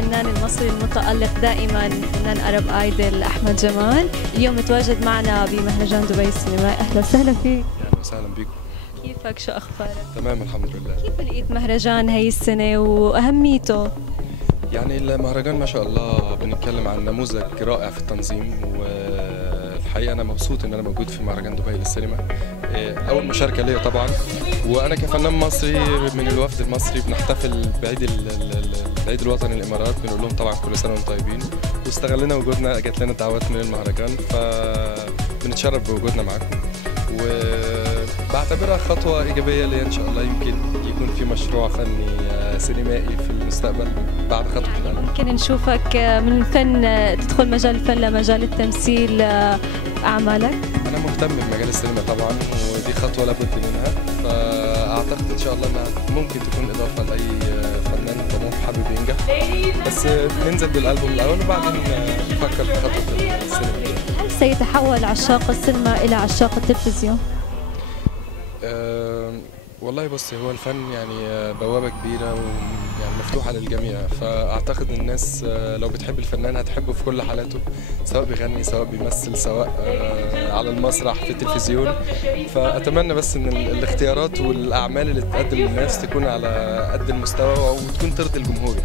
الفنان المصري المتألق دائما فنان أرب آيدل أحمد جمال. اليوم متواجد معنا بمهرجان دبي السينمائي. أهلا وسهلا فيك. أهلا وسهلا بكم. كيفك؟ شو أخبارك؟ تمام الحمد لله. كيف لقيت مهرجان هاي السنة وأهميته؟ يعني المهرجان ما شاء الله بنتكلم عن نموذج رائع في التنظيم، والحقيقة أنا مبسوط إن أنا موجود في مهرجان دبي للسينما. أول مشاركة ليا طبعا، وأنا كفنان مصري من الوفد المصري بنحتفل بعيد الوطني الإمارات، بنقول لهم طبعا كل سنة وأنتم طيبين، واستغلنا وجودنا، جات لنا دعوات من المهرجان فبنتشرف بوجودنا معاكم، وبعتبرها خطوة إيجابية ليا إن شاء الله. يمكن يكون في مشروع فني سينمائي في المستقبل بعد خطوة الألم. ممكن نشوفك من الفن تدخل مجال الفن لمجال التمثيل أعمالك؟ أنا مهتم بمجال السينما طبعا، ودي خطوة لابد منها، فأعتقد إن شاء الله إنها ممكن تكون إضافة لأي فنان طموح حابب ينجح، بس ننزل بالألبوم الأول وبعدين نفكر في خطوة السينما. هل سيتحول عشاق السينما إلى عشاق التلفزيون؟ والله بصي، هو الفن يعني بوابة كبيرة ويعني مفتوحة للجميع، فأعتقد الناس لو بتحب الفنان هتحبه في كل حالاته، سواء بيغني سواء بيمثل سواء على المسرح في التلفزيون. فأتمنى بس إن الاختيارات والأعمال اللي تقدم للناس تكون على قد المستوى وتكون ترضي الجمهور.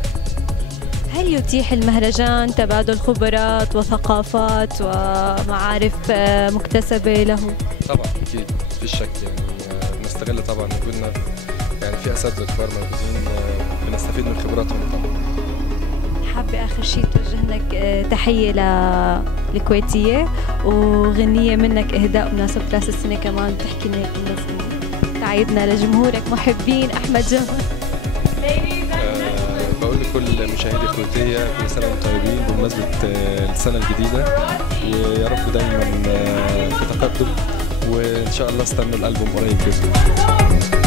هل يتيح المهرجان تبادل خبرات وثقافات ومعارف مكتسبة له؟ طبعا أكيد مفيش شك، يعني بنستغل طبعا وجودنا، يعني في اساتذه كبار موجودين بنستفيد من خبراتهم طبعا. حابه اخر شيء توجه لك تحيه للكويتيه وغنيه منك اهداء بمناسبه راس السنه، كمان تحكي لنا هيك تعيدنا لجمهورك محبين احمد جمال. بقول لكل مشاهدي الكويتيه كل سنه وانتم طيبين بمناسبه السنه الجديده، ويا رب دايما في تقدم، وان شاء الله استنوا الالبوم قريب باذن الله.